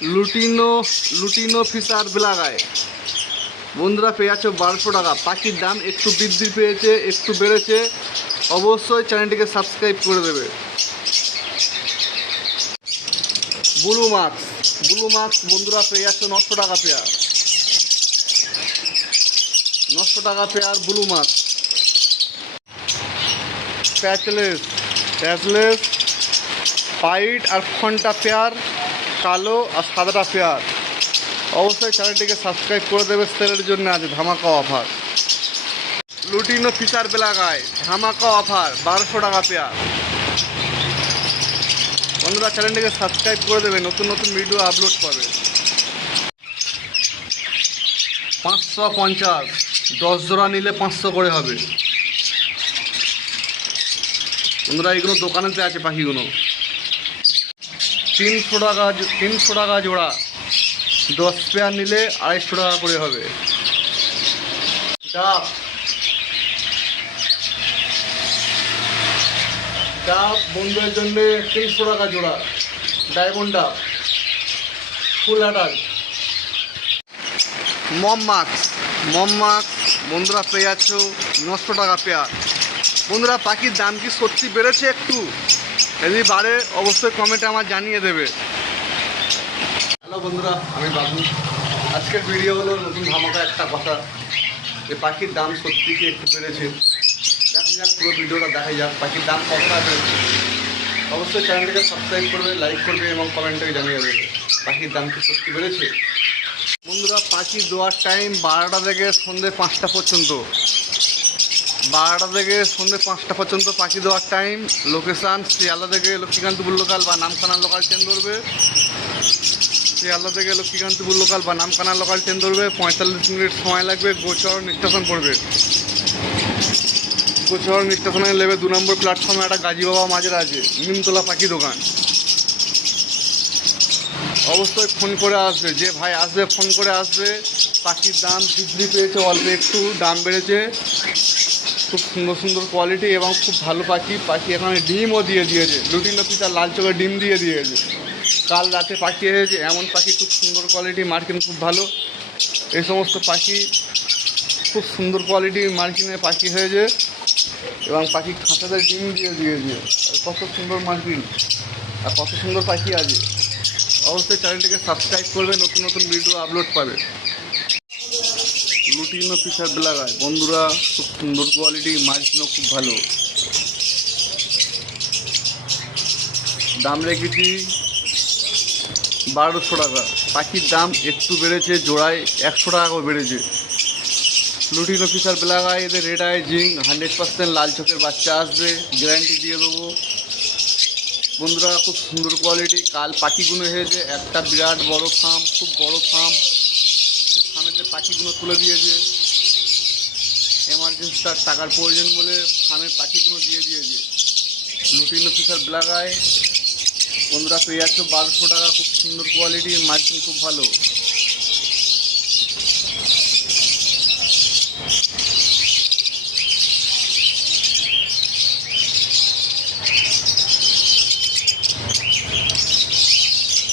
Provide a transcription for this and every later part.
Lutino lutino fisher বেলাগায় বন্ধুরা পেয়ে যাচ্ছে 1200 টাকা। পাখির দাম একটু বৃদ্ধি পেয়েছে, একটু বেড়েছে, অবশ্যই চ্যানেলটিকে সাবস্ক্রাইব করে দেবে। ব্লু মাক্স বন্ধুরা পেয়ে যাচ্ছে 900 টাকা পেয়ার। 900 টাকা পেয়ার ব্লু মাক্স। প্যাচলেস হোয়াইট আর ফন্টা পেয়ার, কালো আর সাদাটা পেয়ার। অবশ্যই চ্যানেলটিকে সাবস্ক্রাইব করে দেবে, সেলের জন্য আছে ধামাকা অফার। লুটিনো ফিশার বেলাগায় ধামাকা অফার 1200 টাকা পেয়ার। বন্ধুরা চ্যানেলটিকে সাবস্ক্রাইব করে দেবে, নতুন নতুন ভিডিও আপলোড পাবে। 550, 10 জোড়া নিলে 500 করে হবে। বন্ধুরা এইগুলো দোকানেতে আছে পাখিগুলো। 300 টাকা জোড়া, 10 পেয়ার নিলে 250 টাকা করে হবে। ডাব বন্ধুদের জন্য 300 টাকা জোড়া। ডায়মন্ড ডাব ফুল অ্যাডাল্ট। মম মাক্স বন্ধুরা পেয়ে যাচ্ছ 900 টাকা পেয়ার। বন্ধুরা পাখির দাম কি সত্যি বেড়েছে একটু? যদি বাড়ে অবশ্যই কমেন্টে আমার জানিয়ে দেবে। হ্যালো বন্ধুরা, আমি বাবু। আজকের ভিডিও হলো নতুন ধামাকা একটা কথা, যে পাখির দাম সত্যি কি একটু বেড়েছে। দেখা যাক, পুরো ভিডিওটা দেখা যাক পাখির দাম কতটা বেড়েছে। অবশ্যই চ্যানেলটিকে সাবস্ক্রাইব করবে, লাইক করবে এবং কমেন্টে জানিয়ে দেবে পাখির দাম কি সত্যি বেড়েছে। বন্ধুরা পাখি দেওয়ার টাইম 12টা থেকে সন্ধ্যে 5টা পর্যন্ত। 12টা থেকে সন্ধ্যে 5টা পর্যন্ত পাখি দেওয়ার টাইম। লোকেশান শিয়ালদা থেকে লক্ষ্মীকান্তপুর লোকাল বা নামখানা লোকাল ট্রেন ধরবে। শিয়ালদা থেকে লক্ষ্মীকান্তপুর লোকাল বা নামখানা লোকাল ট্রেন ধরবে। 45 মিনিট সময় লাগবে। গোচরণ স্টেশন পড়বে। গোচরণ স্টেশনে নেবে 2 নম্বর প্ল্যাটফর্মে একটা গাজী বাবা মাঝের আছে নিমতলা পাখি দোকান। অবশ্যই ফোন করে আসবে, যে ভাই আসবে ফোন করে আসবে। পাখির দাম বৃদ্ধি পেয়েছে, অল্প একটু দাম বেড়েছে। খুব সুন্দর সুন্দর কোয়ালিটি এবং খুব ভালো পাখি। এখানে ডিমও দিয়ে দিয়েছে, লুটিনো ফিশার লাল চোখের ডিম দিয়ে দিয়েছে। কাল রাতে পাখি এসেছে, এমন পাখি খুব সুন্দর কোয়ালিটি, মার্কিন খুব ভালো। এই সমস্ত পাখি খুব সুন্দর কোয়ালিটি মার্কিনের পাখি হয়েছে এবং পাখি খাঁচাতে ডিম দিয়ে দিয়েছে। কত সুন্দর মার্কিন আর কত সুন্দর পাখি আছে। অবশ্যই চ্যানেলটিকে সাবস্ক্রাইব করবে, নতুন নতুন ভিডিও আপলোড পাবে। লুটিনো ফিশার বেলাগায় বন্ধুরা খুব সুন্দর কোয়ালিটি, মার্কিনও খুব ভালো। দাম রেখেছি 1200 টাকা। পাখির দাম একটু বেড়েছে, জোড়ায় 100 টাকা করে বেড়েছে। লুটিনো ফিশার বেলাগায় এদের রেড আই জিং 100% লাল চোখের বাচ্চা আসবে, গ্যারান্টি দিয়ে দেবো। বন্ধুরা খুব সুন্দর কোয়ালিটি। কাল পাখিগুলো হয়েছে, একটা বিরাট বড় ফার্ম, খুব বড় ফার্ম। সে ফার্মেতে পাখিগুলো তুলে দিয়েছে। এমার্জেন্সি তার টাকার প্রয়োজন বলে ফার্মে পাখিগুলো দিয়ে দিয়েছে। লুটিনো ফিশার বেলাগায় বন্ধুরা পেয়ে যাচ্ছে 1200 টাকা। খুব সুন্দর কোয়ালিটি, মার্জিন খুব ভালো।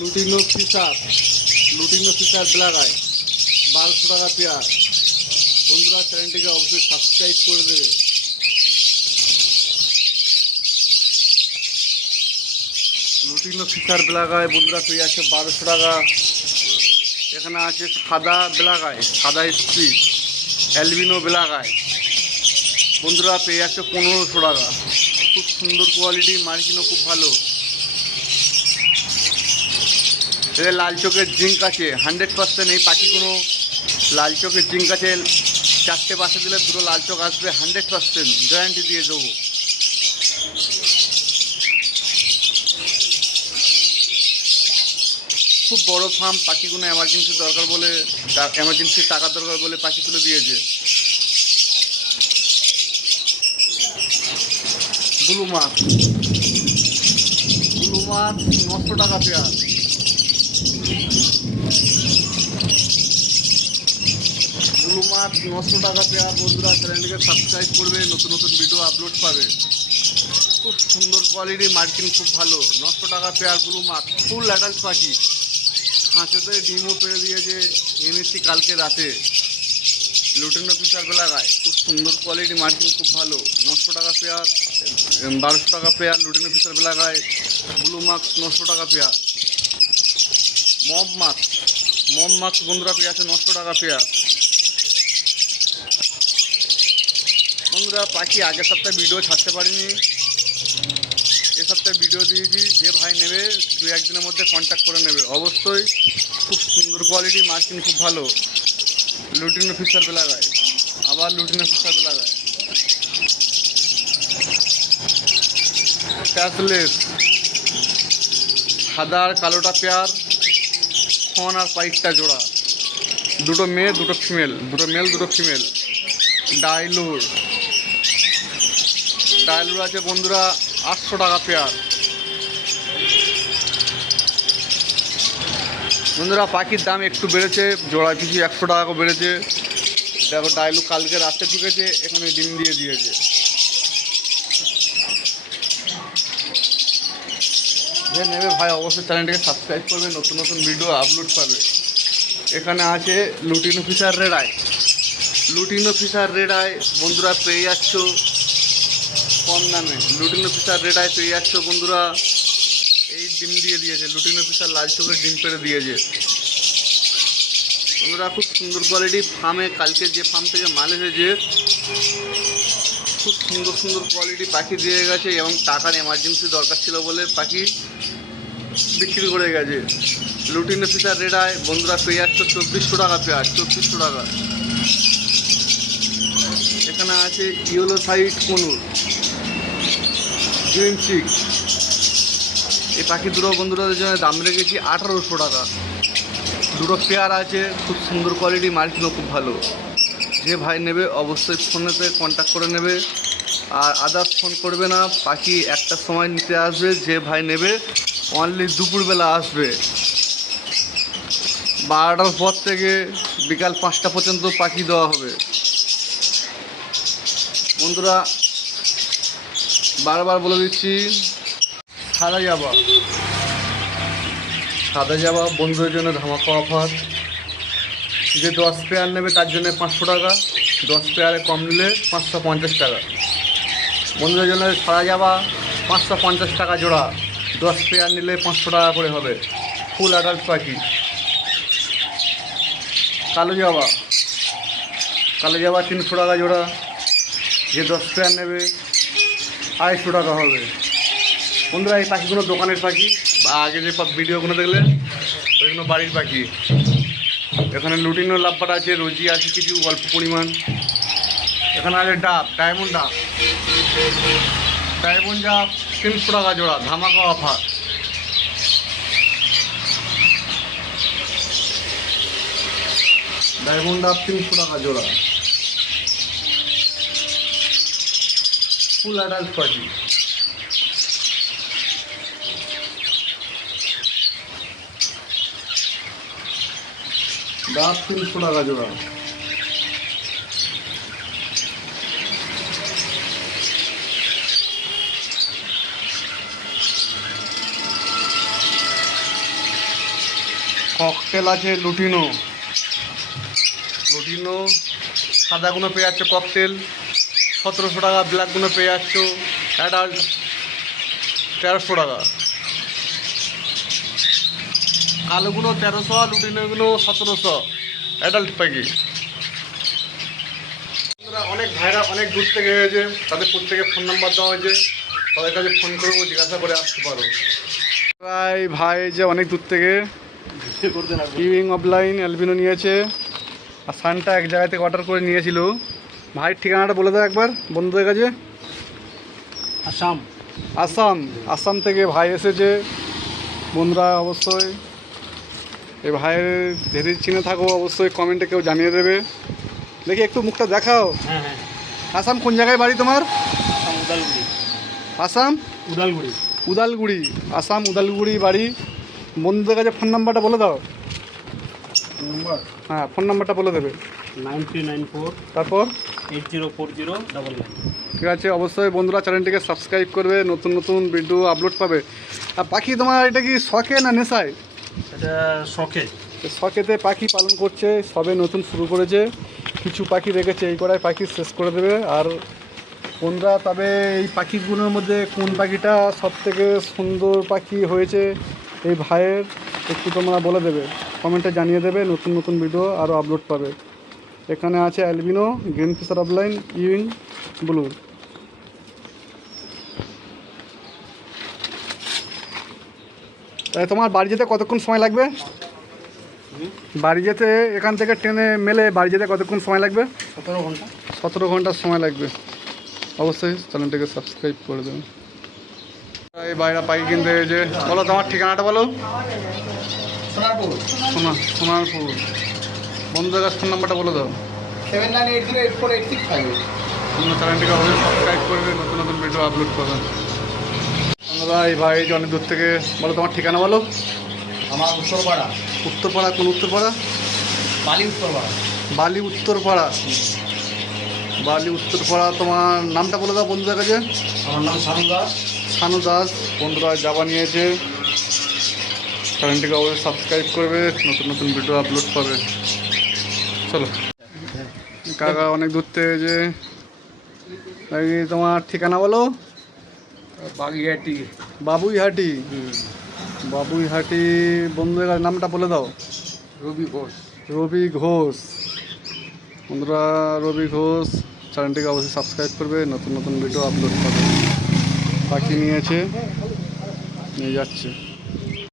লুটিনো ফিশার বেলাগায় 1200 টাকা পেয়ার। বন্ধুরা চ্যানেলটিকে অবশ্যই সাবস্ক্রাইব করে দেবে। লুটিনো ফিশার বেলাগায় বন্ধুরা পেয়ে যাচ্ছে 1200 টাকা। এখানে আছে সাদা বেলাগায়, সাদা স্ট্রিপ অ্যালবিনো বেলাগায় বন্ধুরা পেয়ে যাচ্ছে 1500 টাকা। খুব সুন্দর কোয়ালিটি, মার্কিনও খুব ভালো। এদের লাল চোখের জিঙ্ক আছে 100%। এই পাখিগুলো লাল চোখের জিঙ্ক আছে, 4টে পাশে দিলে দুটো লাল চোখ আসবে 100%, গ্যারান্টি দিয়ে দেবো। খুব বড় ফার্ম, পাখিগুলো এমার্জেন্সি টাকা দরকার বলে পাখি তুলে দিয়েছে। ব্লু মাক্স 900 টাকা পেয়ার। ব্লু মাক্স 900 টাকা পেয়ার। বন্ধুরা চ্যানেলটিকে সাবস্ক্রাইব করবে, নতুন নতুন ভিডিও আপলোড পাবে। খুব সুন্দর কোয়ালিটি, মার্কিন খুব ভালো। 900 টাকা পেয়ার ব্লু মাক্স, ফুল অ্যাডাল্ট পাখি। খাঁচাতে ডিমও পেড়ে দিয়েছে, এনেছি কালকে রাতে লুটেনো ফিশার বেলাগায়। খুব সুন্দর কোয়ালিটি, মার্কিং খুব ভালো। 900 টাকা পেয়ার, 1200 টাকা পেয়ার লুটেনো ফিশার বেলাগায়। ব্লু মার্কস 900 টাকা পেয়ার। মম মার্কস বন্ধুরা পেয়ে আছে 900 টাকা পেয়ার। বন্ধুরা পাখি আগের সপ্তাহে ভিডিও ছাড়তে পারিনি, এ সপ্তাহে ভিডিও দিয়েছি। যে ভাই নেবে 2-1 দিনের মধ্যে কন্ট্যাক্ট করে নেবে অবশ্যই। খুব সুন্দর কোয়ালিটি, মার্কিং খুব ভালো। লুটিনো ফিশার বেলাগায়, আবার লুটিনো ফিশার বেলাগায়। ক্যাশলেস সাদা আর কালোটা পেয়ার, ফন আর পাইকটা জোড়া। দুটো মেয়ে দুটো ফিমেল, দুটো মেল দুটো ফিমেল। ডাইলুর আছে বন্ধুরা 800 টাকা পেয়ার। বন্ধুরা পাখির দাম একটু বেড়েছে, জোড়া পিছু 100 টাকা করে বেড়েছে। দেখো ডাইলু কালকে রাতে ঢুকেছে, এখানে ডিম দিয়ে দিয়েছে। যে নেবে ভাই অবশ্যই চ্যানেলটিকে সাবস্ক্রাইব করবে, নতুন নতুন ভিডিও আপলোড পাবে। এখানে আছে lutino Fischer red eye. Lutino Fischer red eye বন্ধুরা পেয়ে যাচ্ছ কম দামে। লুটিনো ফিশার রেড আই পেয়ে যাচ্ছ বন্ধুরা। এই ডিম দিয়ে দিয়েছে, লুটিনো ফিশার লাল চোখের ডিম পেড়ে দিয়েছে বন্ধুরা। খুব সুন্দর কোয়ালিটি। ফার্মে কালকে যে ফার্ম থেকে মাল এসেছে, খুব সুন্দর সুন্দর কোয়ালিটি পাখি দিয়ে গেছে, এবং টাকার এমার্জেন্সি দরকার ছিল বলে পাখি বিক্রি করে গেছে। লুটিনো ফিশার রেড আই বন্ধুরা পেয়ে যাচ্ছ 2400 টাকা পেয়ার, 2400 টাকা। এখানে আছে yellow side conure, green cheek. এই পাখি দুটো বন্ধুরাদের জন্য দাম রেখেছি 1800 টাকা। দুটো পেয়ার আছে, খুব সুন্দর কোয়ালিটি, মার্কিংও খুব ভালো। যে ভাই নেবে অবশ্যই ফোনেতে কন্ট্যাক্ট করে নেবে, আর আদার্স ফোন করবে না। পাখি একটার সময় নিতে আসবে, যে ভাই নেবে অনলি দুপুরবেলা আসবে। 12টার পর থেকে বিকাল 5টা পর্যন্ত পাখি দেওয়া হবে। বন্ধুরা বারবার বলে দিচ্ছি, সাদা জাবা বন্ধুদের জন্য ধামাকা অফার। যে 10 পেয়ার নেবে তার জন্য 500 টাকা, 10 পেয়ারে কম নিলে 550 টাকা। বন্ধুদের জন্য সাদা জাবা 550 টাকা জোড়া, 10 পেয়ার নিলে 500 টাকা করে হবে। ফুল অ্যাডাল্ট পাখি। কালো জাবা 300 টাকা জোড়া, যে 10 পেয়ার নেবে 250 টাকা হবে। বন্ধুরা এই পাখিগুলো দোকানের পাখি, বা আগে যে ভিডিওগুলো দেখলে ওইগুলো বাড়ির পাখি। এখানে লুটিনো লাভবাট আছে, রোজি আছে কিছু অল্প পরিমাণ। এখানে আছে ডায়মন্ড ডাব 300 টাকা জোড়া, ধামাকা অফার। ডায়মন্ড ডাব 300 টাকা জোড়া, ফুল অ্যাডাল্ট পাখি। ডাব 300 টাকা জোড়া। ককটেল আছে লুটিনো সাদাগুলো পেয়ে যাচ্ছে ককটেল 1700 টাকা, ব্ল্যাকগুলো পেয়ে যাচ্ছ অ্যাডাল্ট 1300 টাকা। কালোগুলো 1300, লুটিনোগুলো 1700 অ্যাডাল্ট পাখি। অনেক ভাইরা অনেক দূর থেকে এসেছে, তাদের প্রত্যেকে ফোন নাম্বার দেওয়া হয়েছে, তাদের কাছে ফোন করবো, জিজ্ঞাসা করে আসতে পারো। ভাই যে অনেক দূর থেকে ইভিং অফলাইন অ্যালবিনো নিয়েছে, আর সানটা এক জায়গা থেকে অর্ডার করে নিয়েছিল। ভাইয়ের ঠিকানাটা বলে দাও একবার বন্ধুদের কাছে। আসাম থেকে ভাই এসেছে বন্ধুরা। অবশ্যই এই ভাইয়ের যদি চিনে থাকো অবশ্যই কমেন্টে কেউ জানিয়ে দেবে। দেখি একটু মুখটা দেখাও। হ্যাঁ। আসাম কোন জায়গায় বাড়ি তোমার? আসাম উদালগুড়ি। আসাম উদালগুড়ি বাড়ি। বন্ধুদের কাছে ফোন নাম্বারটা বলে দাও। হ্যাঁ, ফোন নাম্বারটা বলে দেবে। 9394 তারপর 804099। ঠিক আছে, অবশ্যই বন্ধুরা চ্যানেলটিকে সাবস্ক্রাইব করবে, নতুন নতুন ভিডিও আপলোড পাবে। আর পাখি তোমার এটা কি শখে না নেশায়? এটা শখে। শখেতে পাখি পালন করছে, সবে নতুন শুরু করেছে, কিছু পাখি রেখেছে, এই করায় পাখি শেষ করে দেবে। আর বন্ধুরা, তবে এই পাখিগুলোর মধ্যে কোন পাখিটা সবথেকে সুন্দর পাখি হয়েছে এই ভাইয়ের একটু তোমরা বলে দেবে, কমেন্টে জানিয়ে দেবে। নতুন নতুন ভিডিও আরও আপলোড পাবে। এখানে আছে albino, green Fischer opaline, euwing blue. তাই তোমার বাড়ি যেতে কতক্ষণ সময় লাগবে? বাড়ি যেতে এখান থেকে ট্রেনে মেলে বাড়ি যেতে কতক্ষণ সময় লাগবে? 17 ঘন্টা। 17 ঘন্টার সময় লাগবে। অবশ্যই চ্যানেলটাকে সাবস্ক্রাইব করে দেবেন। এই বাইরা পাখি কিনতে যে, বলো তোমার ঠিকানাটা বলো। সোনারপুর সোনারপুর। বন্ধুদের কাছে ফোন নাম্বারটা বলে দাও। 7980848658। তোমরা চ্যানেলটিকে অবশ্যই সাবস্ক্রাইব করবে, নতুন নতুন ভিডিও আপলোড করবেন। আমরা এই ভাই যে অনেক দূর থেকে, বলো তোমার ঠিকানা বলো। আমার উত্তরপাড়া, উত্তরপাড়া। কোন উত্তরপাড়া? বালি উত্তরপাড়া। বালি উত্তরপাড়া। বালি উত্তরপাড়া। তোমার নামটা বলে দাও বন্ধুদের কাছে। আমার নাম শানু দাস। শানু দাস। বন্ধুরা যাওয়া নিয়েছে, চ্যানেলটিকে অবশ্যই সাবস্ক্রাইব করবে, নতুন নতুন ভিডিও আপলোড পাবে। চলো কাকা অনেক দূর থেকে যে, তোমার ঠিকানা বলো। বাগিয়াটি। বাবুইহাটি। বাবুইহাটি। বন্ধুদের নামটা বলে দাও। রবি ঘোষ। রবি ঘোষ। বন্ধুরা রবি ঘোষ, চ্যানেলটিকে অবশ্যই সাবস্ক্রাইব করবে, নতুন নতুন ভিডিও আপলোড করবে। পাখি নিয়েছে, নিয়ে যাচ্ছে।